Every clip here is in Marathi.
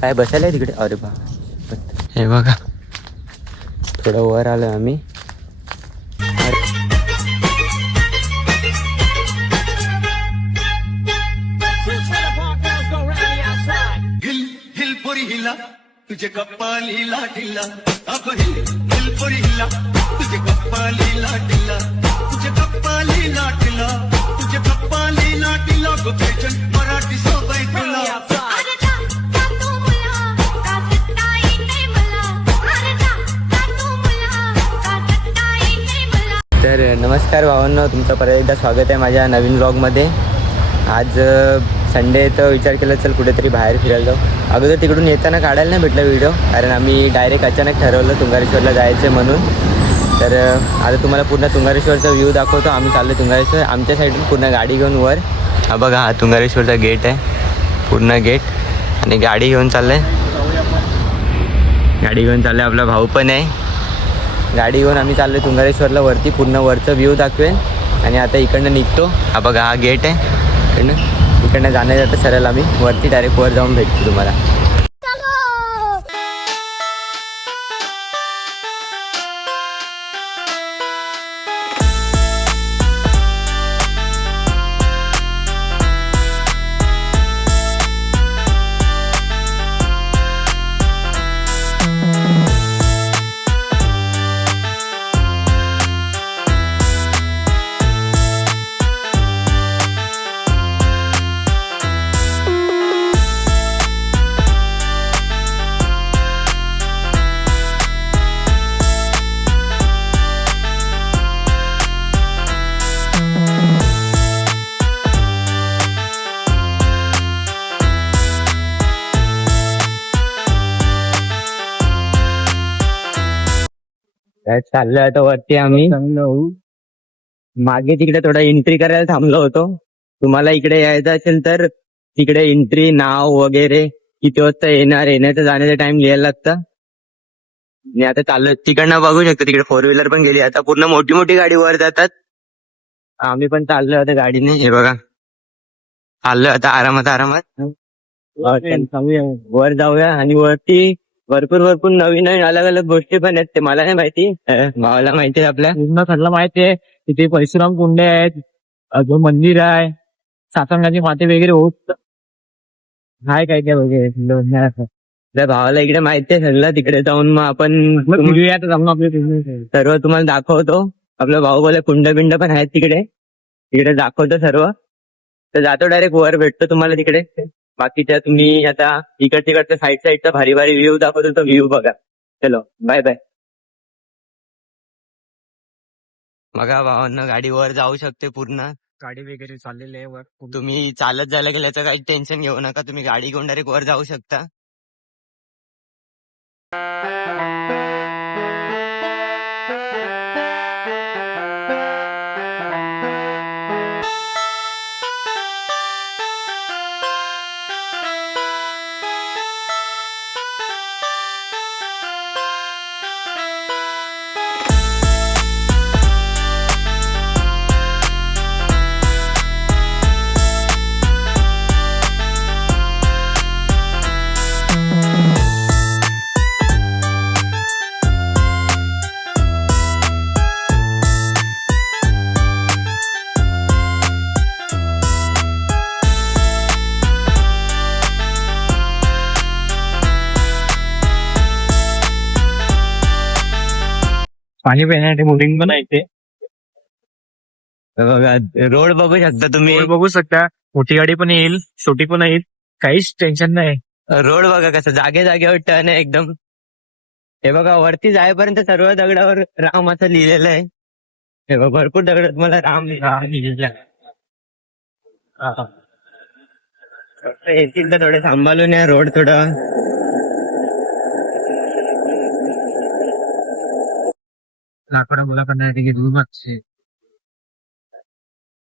काय बसायला आहे तिकडे? अरे बा, हे बघा थोडं वर आलो आम्ही. तुझे कपालीला ढिल्ला अगं हिल पोरी हिल्ला तुझे कपालीला ढिल्ला तुझे कपालीला ढिल्ला तुझे कपालीला ढिल्ला गो फॅशन मराठी सोबत तुला. तर नमस्कार भावांनो, तुमचं परत एकदा स्वागत आहे माझ्या नवीन व्लॉगमध्ये. आज संडे तर विचार केला चल कुठेतरी बाहेर फिरायला जाऊ. अगोदर तिकडून येताना काढायला नाही भेटला व्हिडिओ, कारण आम्ही डायरेक्ट अचानक ठरवलं तुंगारेश्वरला जायचं म्हणून. तर आता तुम्हाला पूर्ण तुंगारेश्वरचा व्ह्यू दाखवतो. आम्ही चाललो तुंगारेश्वर, आमच्या साईडून पूर्ण गाडी घेऊन वर. हा बघा, हा तुंगारेश्वरचा गेट आहे, पूर्ण गेट. आणि गाडी घेऊन चाललं आहे, आपला भाऊ पण आहे. गाडी घेऊन आम्ही चाललो तुंगारेश्वरला वरती, पूर्ण वरचं व्ह्यू दाखवेन. आणि आता इकडनं निघतो. हा बघा, हा गेट आहे. इकडनं जाण्या जातं सरळ आम्ही वरती डायरेक्ट वर जाऊन भेटतो तुम्हाला. चाललोय आता वरती आम्ही. मागे तिकडे थोडा एंट्री करायला थांबलो होतो. तुम्हाला इकडे यायचं असेल तर तिकडे एंट्री, नाव वगैरे किती वाजता येण्याचं जाण्याचा टाइम लिहायला लागतं. आणि आता चाललोय तिकडनं, बघू शकतो तिकडे 4 व्हीलर पण गेली. आता पूर्ण मोठी मोठी गाडी वर जातात. आम्ही पण चाललोय आता गाडीने. हे बघा, चाललोय आता आरामात वर जाऊया. आणि वरती भरपूर नवीन अलग अलग गोष्टी पण आहेत. ते मला नाही माहिती, भावाला माहिती आहे. आपल्या पूर्ण खरला माहिती आहे. तिथे परशुराम कुंडे आहेत, अजून मंदिर आहे, सासंगाची माते वगैरे होत हाय काय काय वगैरे. भावाला इकडे माहिती आहे सगळं. तिकडे जाऊन मग आपण सर्व तुम्हाला दाखवतो. आपला भाऊ बोला कुंड बिंड पण आहेत तिकडे दाखवतो सर्व. तर जातो डायरेक्ट वर, भेटतो तुम्हाला तिकडे. बाकीच्या तुम्ही आता इकडच्या साईडचा भारी व्ह्यू दाखवतो. तो व्ह्यू बघा. चलो बाय बाय. बघा भावांना, गाडी वर जाऊ शकते पूर्ण. गाडी वगैरे चाललेली आहे वर. तुम्ही चालत जायला गेल्याचं काही टेन्शन घेऊ नका. तुम्ही गाडी घेऊन डायरेक्ट वर जाऊ शकता. पाणी पिण्यासाठी बोटिंग पण आहे इथे. रोड बघू शकता तुम्ही. बघू शकता, मोठी गाडी पण येईल, छोटी पण येईल, काहीच टेन्शन नाही. रोड बघा कसं जागेवर टर्न आहे एकदम. हे बघा, वरती जायपर्यंत सर्व दगडावर राम असं लिहिलेलं आहे. हे बघा, भरपूर दगड मला राम लिहिलेलं आहे. येतील तर थोडे सांभाळून या रोड थोडा. बोला करण्यासाठी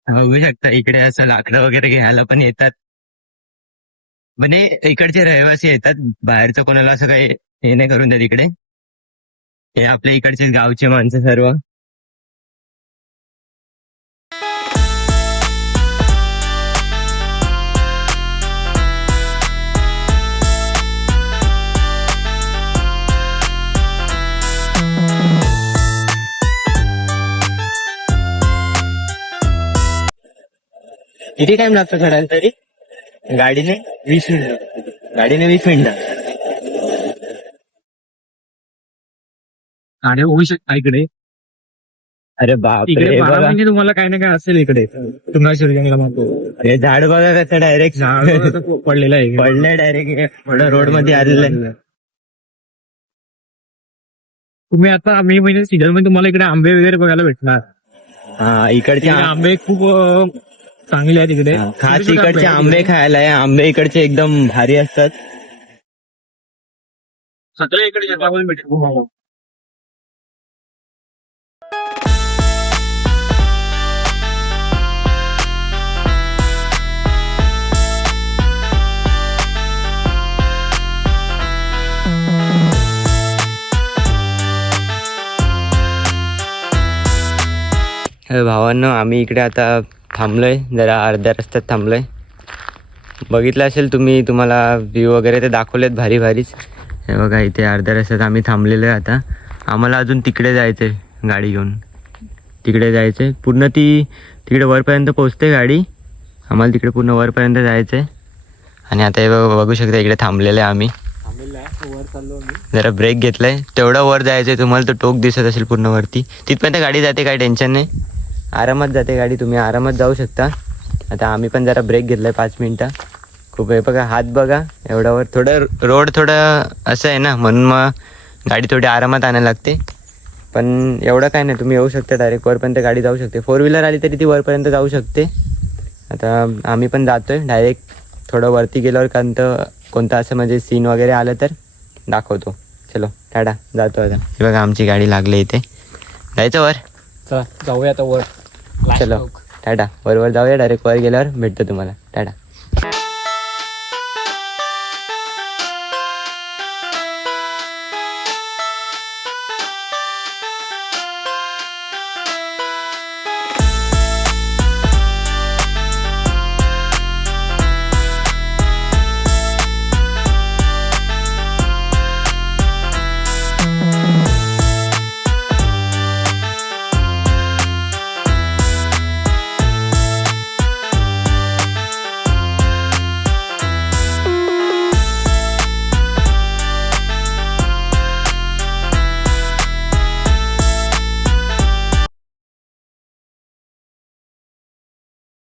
बघू शकता इकडे असं लाकडं वगैरे घ्यायला पण येतात. म्हणजे इकडचे रहिवासी येतात, बाहेरचं कोणाला असं काही हे नाही करून देत इकडे. हे आपल्या इकडचे गावचे माणसं सर्व. किती टाइम लागतो चढायला तरी गाडीने? 20 मिनिटं. गाडीने 20 मिनिटं. गाड्या होऊ शकता इकडे. अरे बाप इकडे 12 महिने तुम्हाला काही ना काय असेल इकडे तुम्हाला शिरगंगला म्हणतो. हे झाड बघा कसं डायरेक्ट पडलेलं आहे. पडलंय डायरेक्ट थोडं रोड मध्ये आलेलं आहे. तुम्ही आता मे महिन्यात सीझन मध्ये तुम्हाला इकडे आंबे वगैरे बघायला भेटणार. हा इकडचे इकडे आंबे खूप चांगले आहेत इकडे. खास इकडचे आंबे खायला आहे. आंबे इकडचे एकदम भारी असतात. सगळे इकडे जगामध्ये भेटतो. भावांनो आम्ही इकडे आता थांबलोय जरा अर्ध्या रस्त्यात थांबलोय. बघितलं असेल तुम्ही, तुम्हाला व्ह्यू वगैरे ते दाखवलेत भारी भारीच. हे बघा इथे अर्ध्या रस्त्यात आम्ही थांबलेलो आहे. आता आम्हाला अजून तिकडे जायचं आहे गाडी घेऊन. तिकडे जायचं आहे पूर्ण तिकडे वरपर्यंत पोचते गाडी. आम्हाला तिकडे पूर्ण वरपर्यंत जायचं आहे. आणि आता हे बघू शकता इकडे थांबलेलं आहे आम्ही. जरा ब्रेक घेतलाय. तेवढं वर जायचंय. तुम्हाला तो टोक दिसत असेल पूर्ण वरती. तिथपर्यंत गाडी जाते, काही टेन्शन नाही. आरामात जाते गाडी, तुम्ही आरामात जाऊ शकता. आता आम्ही पण जरा ब्रेक घेतलाय 5 मिनिटं. खूप हे बघा हात बघा एवढ्यावर. थोडं रोड थोडं असं आहे ना, म्हणून मग गाडी थोडी आरामात आणायला लागते. पण एवढं काय नाही, तुम्ही येऊ शकता डायरेक्ट वरपर्यंत गाडी जाऊ शकते. 4 व्हीलर आली तरी ती वरपर्यंत जाऊ शकते. आता आम्ही पण जातोय डायरेक्ट. थोडं वरती गेल्यावर कोणतं असं म्हणजे सीन वगैरे आलं तर दाखवतो. चलो टाटा, जातो आता. हे बघा आमची गाडी लागली इथे. जायचं वर. चला जाऊया आता वर. चलो टाटा, वर जाऊया. डायरेक्ट वर गेल्यावर भेटतो तुम्हाला. टाटा.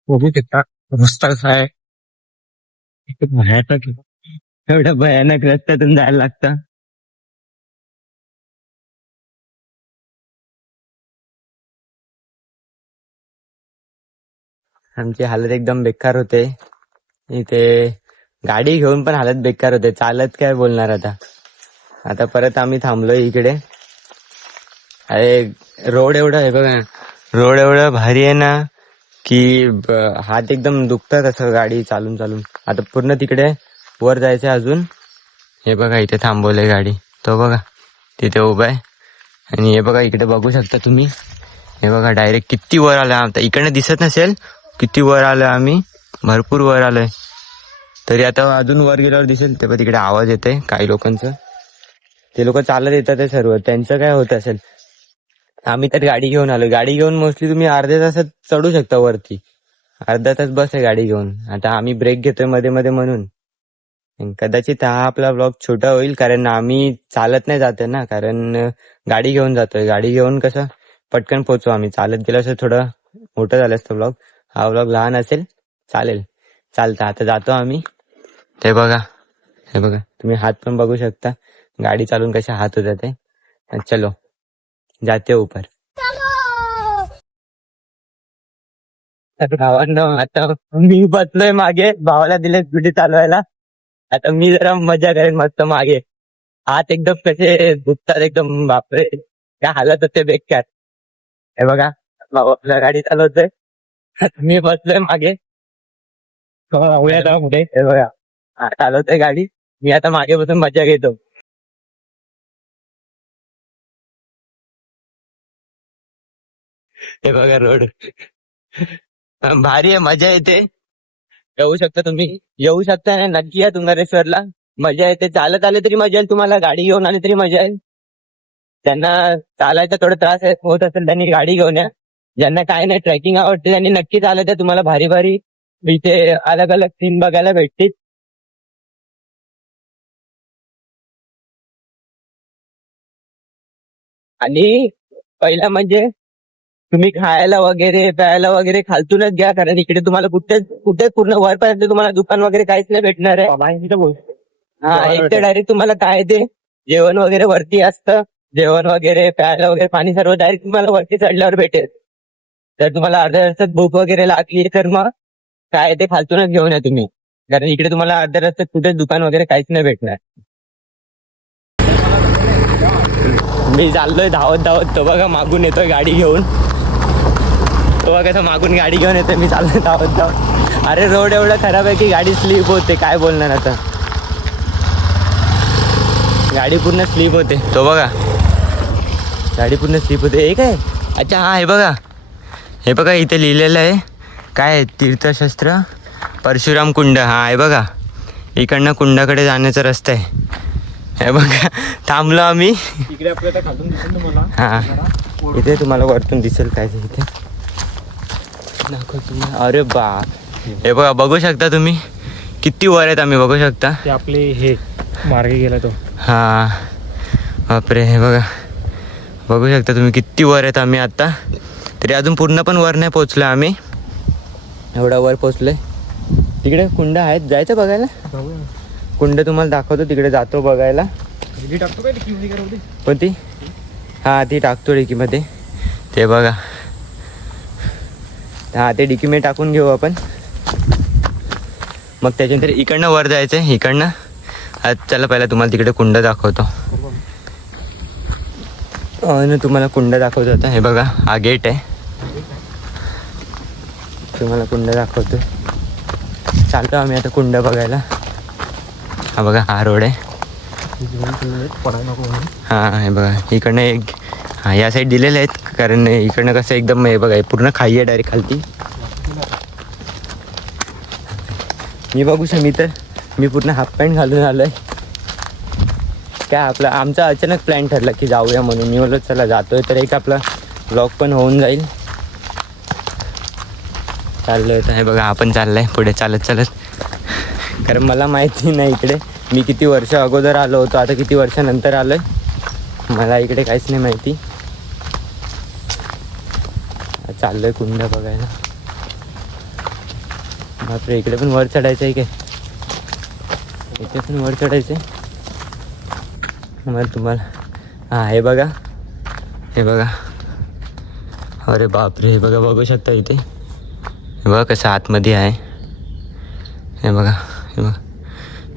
बघू किती रस्ता कसा आहे. भयानक. एवढं भयानक रस्त्यातून जायला लागतं. आमची हालत एकदम बेकार होते इथे. गाडी घेऊन पण हालत बेकार होते. चालत काय बोलणार आता. आता परत आम्ही थांबलोय इकडे. अरे रोड एवढं आहे बघा. रोड एवढं भारी आहे ना की हात एकदम दुखतात असं गाडी चालून चालून. आता पूर्ण तिकडे वर जायचं अजून. हे बघा इथे थांबवलंय गाडी. तो बघा तिथे उभा आहे. आणि हे बघा इकडे बघू शकता तुम्ही. हे बघा डायरेक्ट किती वर आलं. आता इकडनं दिसत नसेल किती वर आलं आम्ही. भरपूर वर आलोय. तरी आता अजून वर गेल्यावर दिसेल. ते पण तिकडे आवाज येते काही लोकांचं. ते लोक चालत येतात ते सर्व. त्यांचं काय होत असेल. आम्ही तर गाडी घेऊन आलो. गाडी घेऊन मोस्टली तुम्ही अर्ध्या तासात चढू शकता वरती. अर्धा तास बस आहे गाडी घेऊन. आता आम्ही ब्रेक घेतोय मध्ये मध्ये म्हणून. कदाचित हा आपला ब्लॉग छोटा होईल कारण आम्ही चालत नाही जातोय ना. कारण गाडी घेऊन जातोय. गाडी घेऊन कसं पटकन पोहोचू आम्ही. चालत गेलं असं थोडं मोठं झालं असतं ब्लॉग. हा ब्लॉग लहान असेल. चालतं. आता जातो आम्ही. ते बघा. हे बघा तुम्ही हात पण बघू शकता. गाडी चालून कशा हात होतात ते. चलो जाते ऊपर. भावांना आता मी बसलोय मागे. भावाला दिले स्कूटी चालवायला. आता मी जरा मजा करेन मस्त मागे. हात एकदम कसे दुखतात एकदम. बापरे काय हालत होते बेकार. हे बघा भाऊ आपला गाडी चालवतोय. मी बसलोय मागे. कुठे हे बघा चालवतोय गाडी. मी आता मागे बसून मजा घेतो. हे बघा रोड भारी आहे. मजा येते. येऊ शकता तुम्ही. येऊ शकता ना, नक्की या तुंगारेश्वरला. मजा येते. चालत आले तरी मजा येईल तुम्हाला. गाडी घेऊन आली तरी मजा येईल. ज्यांना चालायचा थोडा त्रास होत असेल त्यांनी गाडी घेऊन या. ज्यांना काय नाही ट्रेकिंग आवडते त्यांनी नक्की चालत आहे. तुम्हाला भारी भारी इथे अलग अलग सीन बघायला भेटतील. आणि पहिला म्हणजे तुम्ही खायला वगैरे प्यायला वगैरे खालतूनच घ्या, कारण इकडे तुम्हाला कुठे कुठे पूर्ण वरपर्यंत तुम्हाला दुकान वगैरे काहीच नाही भेटणार आहे. हा, एक तर डायरेक्ट तुम्हाला काय ते जेवण वगैरे वरती असतं. जेवण वगैरे प्यायला वगैरे पाणी सर्व डायरेक्ट तुम्हाला वरती चढल्यावर भेटेल. जर तुम्हाला अर्ध्या रस्त्यात भूक वगैरे लागली तर मग काय ते खालतूनच घेऊन या तुम्ही, कारण इकडे तुम्हाला अर्ध्या रस्त्यात कुठे दुकान वगैरे काहीच नाही भेटणार. मी चाललोय धावत धावत, तो बघा मागून येतोय गाडी घेऊन. तो बघा कसं मागून गाडी घेऊन येतोय, मी चाललोय धावत धावत. अरे रोड एवढा खराब आहे की गाडी स्लीप होते, काय बोलणार आता. गाडी पूर्ण स्लीप होते. तो बघा गाडी पूर्ण स्लीप होते. हे काय, अच्छा हा हे बघा इथे लिहिलेलं आहे काय, तीर्थशास्त्र परशुराम कुंड. हा आहे बघा, इकडनं कुंडाकडे जाण्याचा रस्ता आहे. हे बघा थांबलो आम्ही इकडे आपल्याला खालून दिसेल तुम्हाला. हा, इथे तुम्हाला वरतून दिसेल काय ते इथे दाखव तुम्हाला. अरे बा, हे बघा बघू शकता तुम्ही किती वर आहेत आम्ही, बघू शकता. ते आपले हे मार्गे गेला तो. हा बापरे, हे बघा बघू शकता तुम्ही किती वर आहेत आम्ही आता. तरी अजून पूर्ण पण वर नाही पोचलो आम्ही, एवढा वर पोचलोय. तिकडे कुंड आहेत, जायचं बघायला. कुंड तुम्हाला दाखवतो, तिकडे जातो बघायला. टाकतो काय कोणती? हा ती टाकतो डिकीमध्ये. ते बघा, हा ते डिकीमध्ये टाकून घेऊ आपण. मग त्याच्यानंतर इकडनं वर जायचं आहे, इकडनं. चला पहिला तुम्हाला तिकडे कुंड दाखवतो. तुम्हाला कुंड दाखवतो आता. हे बघा हा गेट आहे, तुम्हाला कुंड दाखवतो. चालतो आम्ही आता कुंड बघायला. हा बघा हा रोड आहे. हां हे बघा इकडनं एक, हां या साईड दिलेले आहेत, कारण इकडनं कसं एकदम हे बघा पूर्ण खाई आहे डायरेक्ट खालती. मी बघू मी पूर्ण हाफ पॅन्ट घालून आलो आहे. काय आमचा अचानक प्लॅन ठरला की जाऊया म्हणून. मी बोललो चला जातोय तर एक आपला व्लॉग पण होऊन जाईल. चाललो आहे, हे बघा आपण चाललो आहे पुढे चालत चालत, कारण मला माहिती नाही इकडे. मी किती वर्ष अगोदर आलो होतो, आता किती वर्षानंतर आलो आहे, मला इकडे काहीच नाही माहिती. चाललो आहे कुंड बघायला. बापरे, इकडे पण वर चढायचं आहे काय? इथे पण वर चढायचं आहे. मग तुम्हाला हां हे बघा अरे बापरे, हे बघा बघू शकता इथे. हे बघा कसं आतमध्ये आहे. हे बघा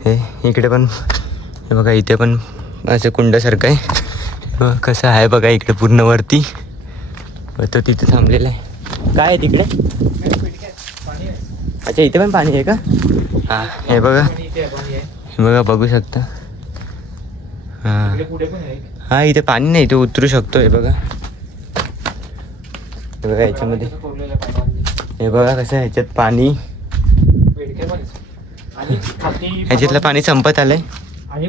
हे इकडे पण, हे बघा इथे पण असं कुंडासारखं आहे. हे बघा कसं आहे बघा इकडे पूर्ण वरती. तो तिथे थांबलेला आहे. काय आहे तिकडे? अच्छा इथे पण पाणी आहे का? हां हे बघा बघू शकता. हां इथे पाणी नाही, तो उतरू शकतो. हे बघा याच्यामध्ये, हे बघा कसं ह्याच्यात पाणी, ह्याच्यातलं पाणी संपत आलंय. आणि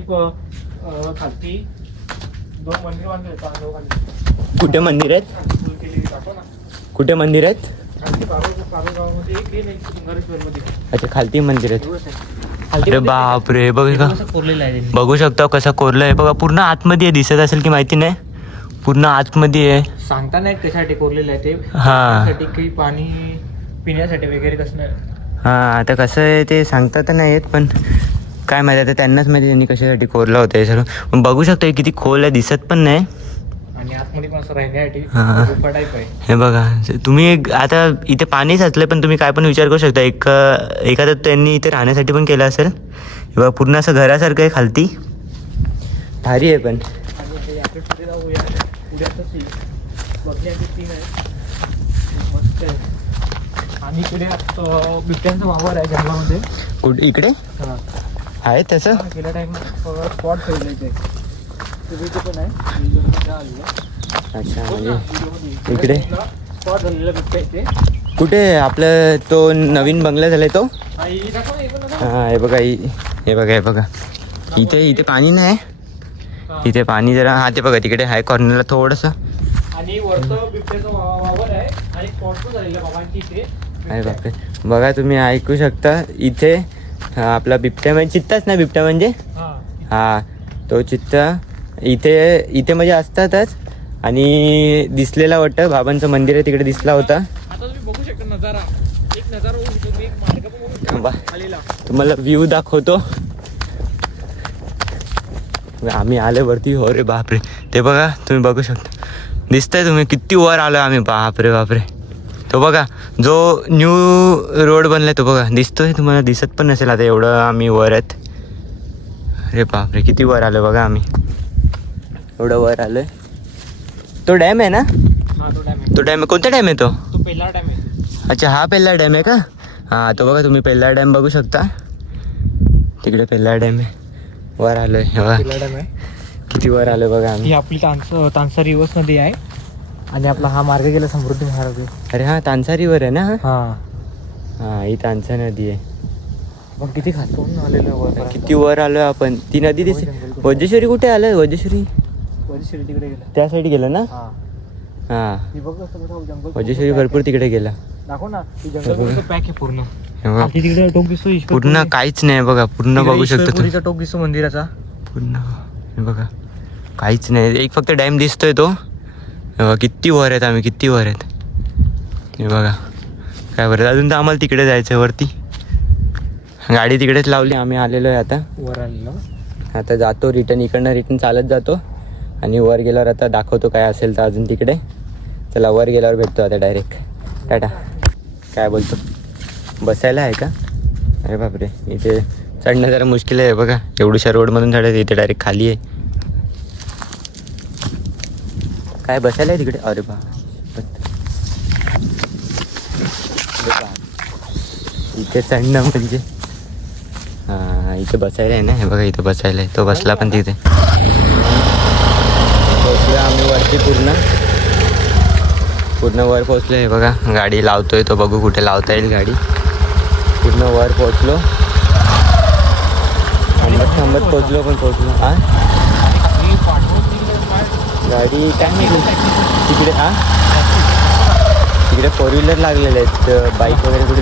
खालती 2 मंदिर बांधले. कुठे मंदिर आहेत? कुठे मंदिर आहेत? अच्छा खालती मंदिर आहेत. अरे बापरे, बघा बघू शकता कसं कोरलं आहे बघा. पूर्ण आतमध्ये आहे, दिसत असेल की माहिती नाही, पूर्ण आतमध्ये आहे. सांगता नाही कशासाठी कोरलेलं आहे ते. हां काही पाणी पिण्यासाठी वगैरे कसं नाही. हां आता कसं आहे ते सांगता तर नाही येत, पण काय माहिती आता त्यांनाच माहिती त्यांनी कशासाठी कोरलं होतं हे सर्व. पण बघू शकता हे किती खोल आहे, दिसत पण नाही. आणि आतमध्ये पण असं राहण्यासाठी हां गुफा टाईप आहे. हे बघा तुम्ही आता इथे पाणी साचलं, पण तुम्ही काय पण विचार करू शकता. एखादं त्यांनी इथे राहण्यासाठी पण केलं असेल. हे बघा पूर्ण असं घरासारखं आहे खालती, भारी आहे. पण आणि आपण पुढे जाऊया. पुढे असं बघण्याची सीन आहे मस्त आहे. आणि इकडे बिबट्यांचा वावर आहे जंगलामध्ये. कुठे इकडे आहे तसं? गेल्या टाईम स्पॉट ठेवले ते पण आहे. अच्छा म्हणजे इकडे स्पॉट झालेला बिबट्या इथे. कुठे आपलं तो नवीन बंगला झालाय तो? हां हे बघा इथे पाणी नाही. इथे पाणी जरा, हां ते बघा तिकडे आहे कॉर्नरला थोडंसं. आणि वरतं बिबट्याचा वावर आहे आणि स्पॉट पण झालेला बाबांची इथे. अरे बापरे, बघा तुम्ही ऐकू शकता इथे आपला बिबट्या म्हणजे चित्ताच ना, बिबट्या म्हणजे हा तो चित्ता इथे म्हणजे असतातच. आणि दिसलेला वाटतं बाबांचं मंदिर आहे तिकडे दिसला होता. आता तुम्ही बघू शकता नजारा, एक नजारा होऊ शकतो, एक मार्ग पण होऊ शकतो आलेला. तुम्हाला व्ह्यू दाखवतो. आम्ही आले वरती. हो रे बापरे, ते बघा तुम्ही बघू शकता, दिसतंय तुम्ही किती वर आलो आम्ही. बापरे बापरे, तो बघा जो न्यू रोड बनलाय तो बघा, दिसतोय तुम्हाला? दिसत पण नसेल आता, एवढं आम्ही वर आहेत. अरे बापरे, किती वर आलो बघा आम्ही, एवढं वर आलोय. तो डॅम आहे ना? हा तो डॅम आहे. तो डॅम कोणता डॅम आहे तो? तो पहिला डॅम आहे. अच्छा, हा पहिला डॅम आहे का? हां, तो बघा तुम्ही पहिला डॅम बघू शकता. तिकडे पहिला डॅम आहे. वर आलोय बघा, पहिला डॅम आहे. किती वर आलोय बघा आम्ही. ही आपली तानसा रिव्हर्स नदी आहे आणि आपला हा मार्ग गेला समृद्धी महाराज. अरे हा तानसारीवर आहे ना? हा हां, ही तानसा नदी आहे. मग किती खातून आलेलं वर, किती वर आलोय आपण. ती नदी दिसते. वज्रेश्वरी कुठे आलं? वज्रेश्वरी तिकडे गेला. त्या साईड गेलं ना? हा हां, ही बघ कसं जंगल वज्रेश्वरी भरपूर तिकडे गेला. दाखव ना, ती जंगल पॅक आहे पूर्ण. हे बघा, तिकडे टोक दिसतो पूर्ण काहीच नाही बघा, पूर्ण बघू शकतो तुम्ही. ईश्वरपुरीचा टोक दिसतो मंदिराचा पूर्ण. हे बघा काहीच नाही, एक फक्त डॅम दिसतोय तो. हे बघा किती वर आहेत आम्ही, किती वर आहेत. हे बघा काय बरं, अजून तर आम्हाला तिकडे जायचं आहे वरती. गाडी तिकडेच लावली, आम्ही आलेलो आहे आता. वर आलेलो. आता जातो रिटर्न, इकडनं रिटर्न चालत जातो. आणि वर गेल्यावर आता दाखवतो काय असेल तर अजून तिकडे. चला वर गेल्यावर भेटतो आता डायरेक्ट. टाटा. काय बोलतो, बसायला आहे का? अरे बापरे, इथे चढणं जरा मुश्किल आहे बघा, एवढ्याशा रोडमधून चढायचं, इथे डायरेक्ट खाली आहे. काय बसायला आहे तिकडे? अरे बा, इथे चढणं म्हणजे हां, इथे बसायला आहे ना. हे बघा इथे बसायला आहे, तो बसला पण तिथे. पोचलो आम्ही वरती, पूर्ण वर पोचलो. आहे बघा गाडी लावतोय तो, बघू कुठे लावता येईल गाडी. पूर्ण वर पोचलो, थांबत पोचलो पण पोचलो. हां, गाडी काय नाही तिकडे. हां, तिकडे 4 व्हीलर लागलेले आहेत, बाईक वगैरे कुठे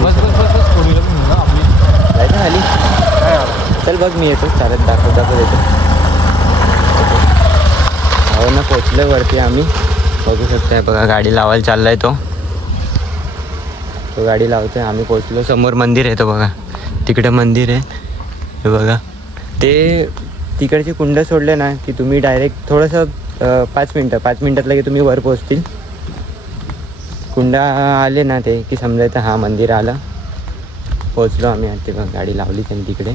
जायचं खाली. चल बघ, मी येतो चालत, दाखवत येतो. हो ना, पोचलो वरती आम्ही, बघू शकताय. बघा गाडी लावायला चाललाय तो गाडी लावतोय. आम्ही पोचलो, समोर मंदिर आहे तो बघा, तिकडे मंदिर आहे. हे बघा, ते तिकडचे कुंड सोडले ना की तुम्ही डायरेक्ट थोडंसं 5 मिनटात लगे तुम्ही वर पोचतील. कुंड आले ना ते की समजायचं हा मंदिर आलं. पोचलो आम्ही. ते बघा गाडी लावली त्यांनी तिकडे.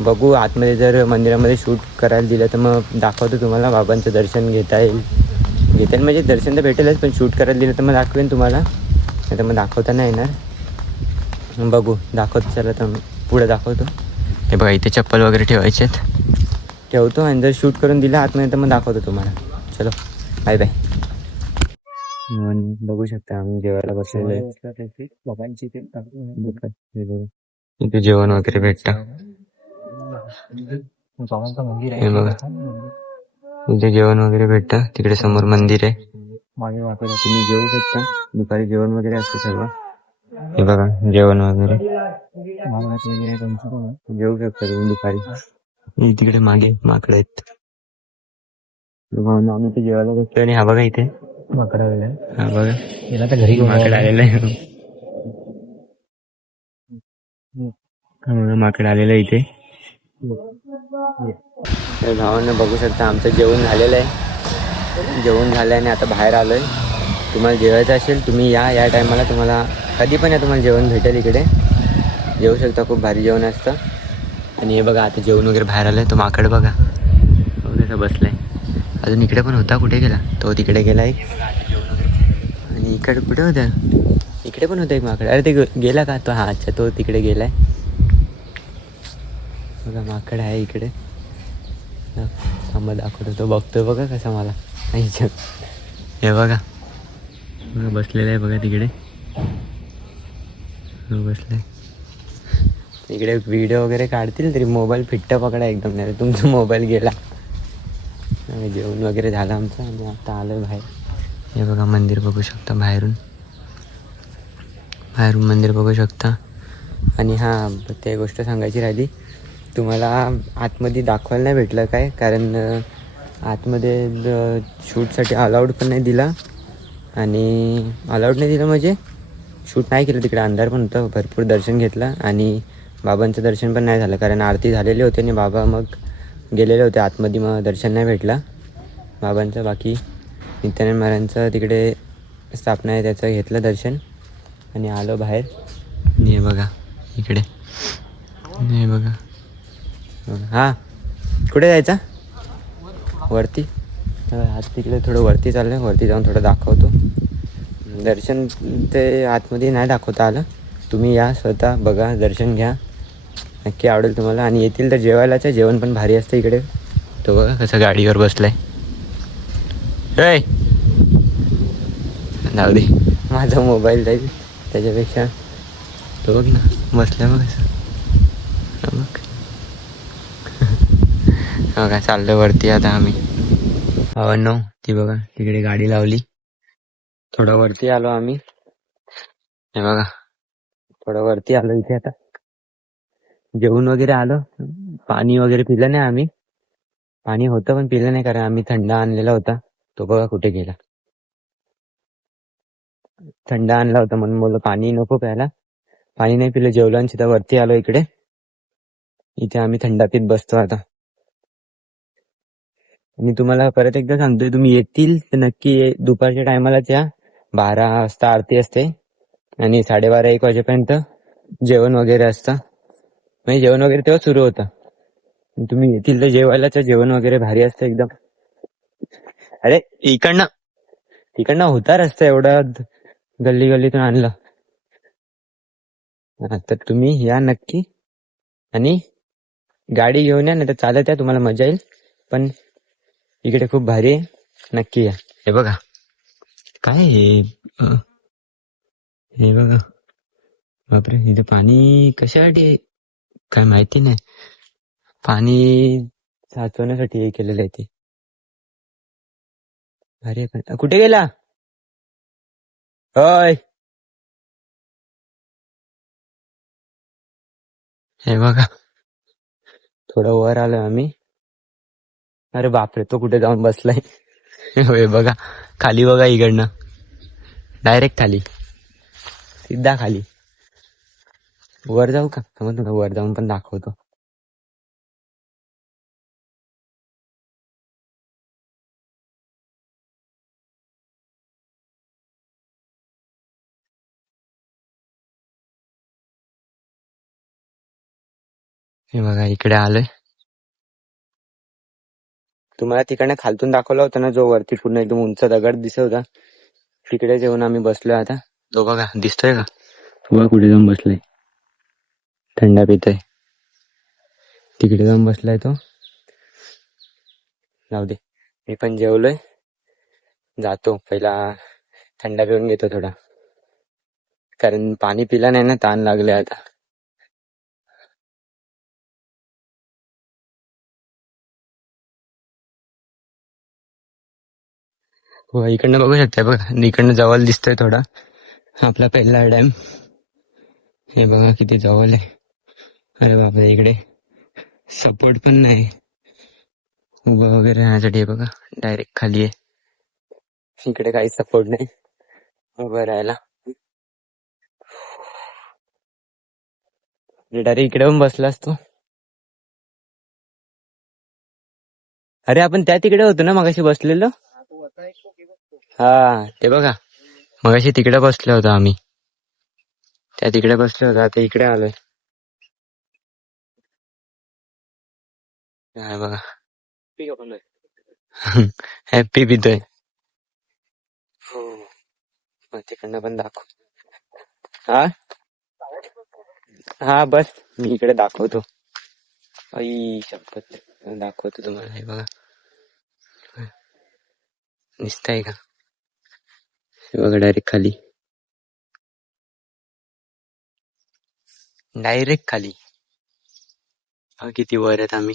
बघू आतमध्ये जर मंदिरामध्ये शूट करायला दिलं तर मग दाखवतो तुम्हाला. बाबांचं दर्शन घेता येईल म्हणजे दर्शन तर भेटेलच, पण शूट करायला दिलं तर मग दाखवेन तुम्हाला, नाही तर मग दाखवता नाही येणार. बघू, दाखवतो. चला तर पुढे दाखवतो. हे बघा इथे चप्पल वगैरे ठेवायचे आहेत, ठेवतो. आणि जर शूट करून दिलं आतमध्ये तर मग दाखवतो तुम्हाला. चलो बाय बाय. बघू शकता आम्ही जेवायला बसलेलो आहे. बाबांची इथे जेवण वगैरे भेटतं. बाबांचं मंदिर हे बघा, इथे जेवण वगैरे भेटतं. तिकडे समोर मंदिर आहे, तुम्ही जेवू शकता. दुपारी जेवण वगैरे असतं सर्व. हे बघा जेवण वगैरे जेवू शकता तुम्ही दुपारी. तिकडे मागे माकडं आहेत. आम्ही ते जेवायला बसतो. आणि हा बघा इथे माकड आलेला आहे. हा बघा, याला तर घरी माकड आलेलं आहे. माकड आलेलं आहे इथे. भावांना बघू शकता आमचं जेवण झालेलं आहे. जेवण झालं आणि आता बाहेर आलो आहे. तुम्हाला जेवायचं असेल तुम्ही या टायमाला, तुम्हाला कधी पण या, तुम्हाला जेवण भेटेल इकडे. जेवू शकता, खूप भारी जेवण असतं. आणि हे बघा आता जेवण वगैरे बाहेर आलं आहे. तो माकड बघा कसं बसलं आहे. अजून इकडे पण होता, कुठे गेला तो? तिकडे गेला एक. आणि इकडे कुठे होता? इकडे पण होता एक माकड. अरे ते गेला का तो? हा अच्छा, तो तिकडे गेला आहे बघा. माकड आहे इकडे. थांबा दाखवतो. तो बघतोय बघा कसा मला. हे बघा बसलेलं आहे बघा तिकडे. बसलं आहे इकडे. व्हिडिओ वगैरे काढतील तरी मोबाईल फिट्ट पकडा एकदम, नाही तुमचा मोबाईल गेला. जेवण वगैरे झालं आमचं आणि आता आलो बाहेर. हे बघा मंदिर बघू शकता बाहेरून. बाहेरून मंदिर बघू शकता. आणि हां, ते गोष्ट सांगायची राहिली तुम्हाला, आतमध्ये दाखवायला नाही भेटलं काय, कारण आतमध्ये शूटसाठी अलाउड पण नाही दिला. आणि अलाउड नाही दिलं म्हणजे शूट नाही केलं तिकडे, अंधार पण होतं. भरपूर दर्शन घेतलं आणि बाबांचं दर्शन पण नाही झालं, कारण आरती झालेली होती आणि बाबा मग गेलेले होते आतमध्ये, मग दर्शन नाही भेटला बाबांचं. बाकी नित्यानंद महाराजांचं तिकडे स्थापना आहे, त्याचं घेतलं दर्शन आणि आलो बाहेर. हे बघा इकडे, हे बघा. हां, कुठे जायचा? वरती. आज तिकडे थोडं वरती चाललं आहे, वरती जाऊन थोडं दाखवतो. दर्शन ते आतमध्ये नाही दाखवता आलं, तुम्ही या स्वतः बघा, दर्शन घ्या, नक्की आवडेल तुम्हाला. आणि येतील तर जेवायलाच, जेवण पण भारी असतं इकडे. तो बघा कसं गाडीवर बसलाय. जाऊ दे, माझा मोबाईल जाईल त्याच्यापेक्षा. तो बघ ना बसल्या, बघ कसं, बघ. बघा चाललं वरती आता आम्ही. नो ती बघा तिकडे गाडी लावली. थोडं वरती आलो आम्ही, हे बघा थोडं वरती आलो इथे. आता जेवून वगैरे आलो, पाणी वगैरे पिलं नाही आम्ही. पाणी होतं पण पिलं नाही, कारण आम्ही थंड आणलेला होता. तो बघा कुठे गेला. थंड आणला होता म्हणून बोललो पाणी नको प्यायला, पाणी नाही पिलं. जेवलो आणि तिथं वरती आलो इकडे. इथे आम्ही थंडा पीत बसतो आता. आणि तुम्हाला परत एकदा सांगतोय, तुम्ही येतील तर नक्की दुपारच्या टायमालाच या. 12 वाजता आरती असते आणि 12:30-1 वाजेपर्यंत जेवण वगैरे असतं. म्हणजे जेवण वगैरे तेव्हा सुरू होतं. तुम्ही येतील तर जेवायलाच, जेवण वगैरे भारी असतं एकदम. अरे इकडनं तिकडनं होता रस्ता, एवढा गल्ली गल्लीतून आणलं. तर तुम्ही या नक्की, आणि गाडी घेऊन या, नाही तर चालत या, तुम्हाला मजा येईल. पण इकडे खूप भारी आहे, नक्की या. हे बघा काय हे बघा, बापरे, इथे पाणी कशासाठी काय माहिती नाही. पाणी साचवण्यासाठी हे केलेलं आहे ते. भारी आहे. कुठे गेला होय? हे बघा थोडं वर आलो आम्ही. अरे बापरे, तो कुठे जाऊन बसलाय. होय बघा खाली, बघा इकडनं डायरेक्ट खाली, सिधा खाली. वर जाऊ का? मग तुला वर जाऊन पण दाखवतो. हे बघा इकडे आलोय. तुम्हाला तिकडनं खालतून दाखवला होता ना, जो वरती पूर्ण एकदम उंच दगड दिसत होता, तिकडे येऊन आम्ही बसलोय आता. तो बघा दिसतोय का? तो बघा कुठे जाऊन बसलाय, थंडा पितोय. तिकडे जाऊन बसलाय तो. जाऊ दे, मी पण जेवलोय, जातो पहिला थंडा पिऊन घेतो थोडा, कारण पाणी पिला नाही ना, ताण लागले आता. हो इकडनं बघू शकता बघा, इकडनं जवळ दिसतोय थोडा आपला पहिला डॅम. हे बघा किती जवळ आहे. अरे बापरे, इकडे सपोर्ट पण नाही उभं वगैरे राहण्यासाठी. हे बघा डायरेक्ट खाली आहे, इकडे काही सपोर्ट नाही उभं राहायला. डायरेक्ट इकडे पण बसला असतो. अरे आपण त्या तिकडे होतो ना मगाशी बसलेलो. हा ते बघा, मगाशी तिकडे बसलो होतो आम्ही, त्या तिकडे बसलो होतो, आता इकडे आलोय. काय बघा हॅपी पितोय. हो, मग तिकडनं पण दाखव. हा हा बस, मी इकडे दाखवतो. आई शपथ, दाखवतो तुम्हाला. हे बघा दिसतंय का? हे बघा डायरेक्ट खाली, डायरेक्ट खाली. किती वर आहेत आम्ही.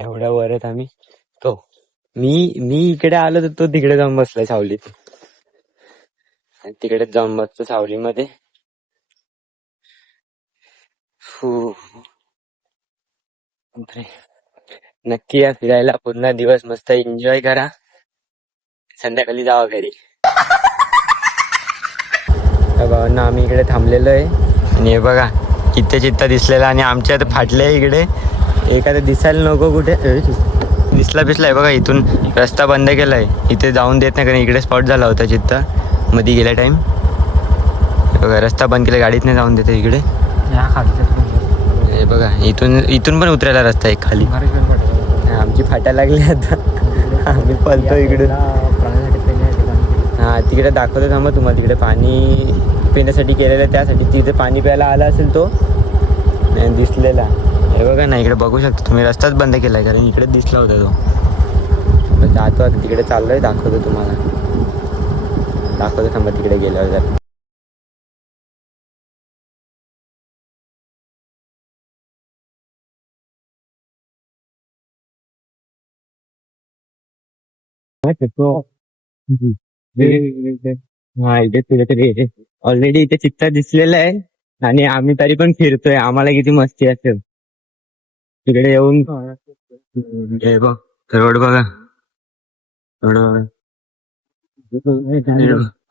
एवढ्या वर आहेत आम्ही. तो मी इकडे आलो तर तो तिकडे जाऊन बसलाय सावलीत. आणि तिकडेच जाऊन बसतो सावलीमध्ये. फू. बापरे. नक्की या फिरायला, पूर्ण दिवस मस्त एन्जॉय करा, संध्याकाळी जावा घरी. तर भावांना आम्ही इकडे थांबलेलो आहे आणि हे बघा किती चित्ता दिसलेला आणि आमच्या आता फाटले इकडे. एखादं दिसायला नको कुठे दिसला बिसलाय बघा. इथून रस्ता बंद केलाय, इथे जाऊन देत नाही कारण इकडे स्पॉट झाला होता चित्ता मध्ये गेल्या टाइम. बघा रस्ता बंद केला, गाडीत नाही जाऊन देते इकडे. हे बघा इथून पण उतरायला रस्ता आहे खाली. आमची फाटा लागली आता, आम्ही पळतो इकडून. हा तिकडे दाखवतो थांबा तुम्हाला. तिकडे पाणी पिण्यासाठी केलेलं आहे, त्यासाठी तिथे पाणी प्यायला आला असेल तो दिसलेला. हे बघा ना इकडे बघू शकता तुम्ही, रस्ताच बंद केलाय कारण इकडे दिसला होता तो. जातो आता तिकडे चाललोय, दाखवतो तुम्हाला. दाखवतो थांबा तिकडे गेल्यावर जर. हा इथे तुला तरी ऑलरेडी इथे चित्ता दिसलेला आहे आणि आम्ही तरी पण फिरतोय. आम्हाला किती मस्ती असेल तिकडे येऊन. हे बघ रोड बघा, रोड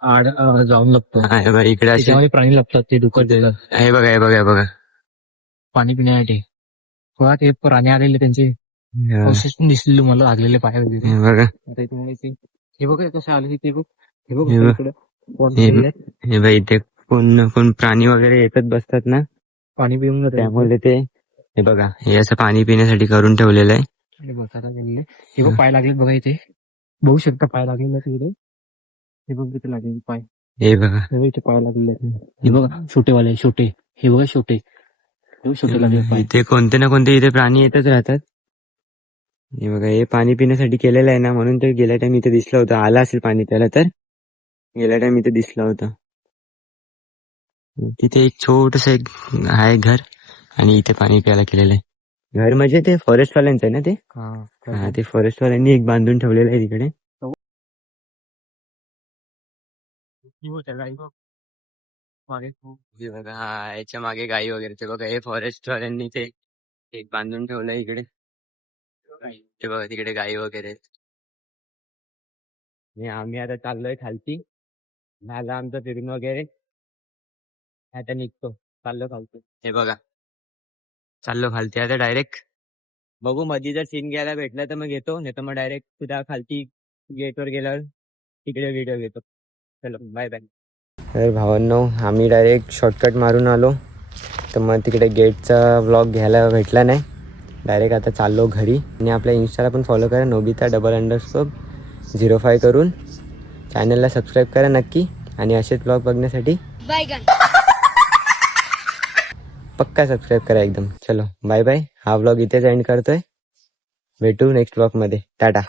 आड जाऊन लागतो. हे बघा इकडे असे त्याच्यामध्ये प्राणी लागतात ते दुखत. हे बघा, हे बघा, हे बघा पाणी पिण्यासाठी बघा ते प्राणी आलेले, त्यांचे अवशेष पण दिसलेले मला, लागलेले पाय वगैरे. हे बघा, आता तुम्हाला हे बघा कसे आले ते बघ. हे बघ हे बघ. इकडे हे बघा इथे कोण प्राणी वगैरे येतच बसतात ना, पाणी पिऊन जातात. त्यामुळे ते हे बघा हे असं पाणी पिण्यासाठी करून ठेवलेलं आहे. हे बघा गेलेले, हे बघ पाय लागले बघा इथे. बघू शकता पाय लागलेले तिकडे. हे बघ तिथे लागलेले पाय. हे बघा हे बघ इथे पाय लागलेले. हे बघा छोटेवाले छोटे. हे बघा छोटे, हे बघ छोटे लागले पाय. इथे कोणते ना कोणते इथे प्राणी येतच राहतात. हे बघा हे पाणी पिण्यासाठी केलेलं आहे ना, म्हणून ते गेल्या टाइम इथे दिसलं होतं. आला असेल पाणी त्याला तर गेल्या टाइम इथे दिसला होता. तिथे एक छोटस एक आहे घर आणि इथे पाणी प्यायला केलेलं आहे. घर म्हणजे ते फॉरेस्ट वाल्यांचं आहे ना ते. हा ते फॉरेस्ट वाल्यांनी एक बांधून ठेवलेलं आहे तिकडे. हे बघा हा याच्या मागे गाई वगैरे ते बघा, हे फॉरेस्ट वाल्यांनी ते एक बांधून ठेवलंय इकडे. ते बघा तिकडे गाई वगैरे आहेत. आणि आम्ही आता चाललोय खालती. झालं आमचं फिरून वगैरे, आता निघतो. चाललो खालती. हे बघा चाललो खालती आता डायरेक्ट. बघू मध्ये जर सीन घ्यायला भेटला तर मग घेतो, नाही तर मग डायरेक्ट तुझ्या खालती गेटवर गेल्यावर तिकडे व्हिडिओ घेतो. चलो बाय बाय. तर भावांनो आम्ही डायरेक्ट शॉर्टकट मारून आलो, तर मग तिकडे गेटचा व्लॉग घ्यायला भेटला नाही. डायरेक्ट आता चाललो घरी. आणि आपल्या इंस्टाला पण फॉलो करा, nobita_05 करून. चॅनलला सबस्क्राईब करा नक्की. आणि असेच ब्लॉग बघण्यासाठी पक्का सबस्क्राईब करा एकदम. चलो बाय बाय. हा व्लॉग इथेच एंड करतोय. भेटू नेक्स्ट ब्लॉग मध्ये. टाटा.